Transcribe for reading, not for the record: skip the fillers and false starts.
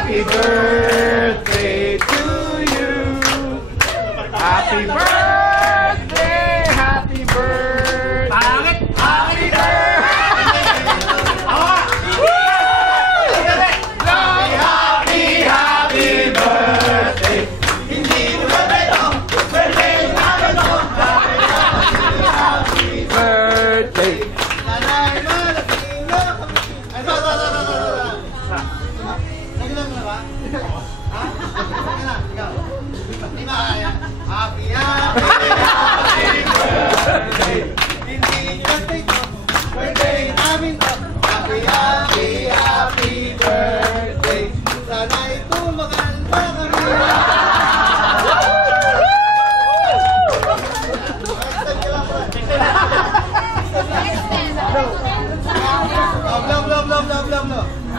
Happy birthday to you. Happy birthday, happy birthday. Pangit, happy birthday. Happy birthday. Hindi mo ito. Birthday namin ito. Happy birthday. Nanay mo, natingin mo. Ay, ito. Nagilang mo na ba? Ha? Sige na, ikaw. Hindi makakaya. Happy birthday. Hindi birthday to. Birthday namin to. Happy birthday. Sana ito maganda kami. Love.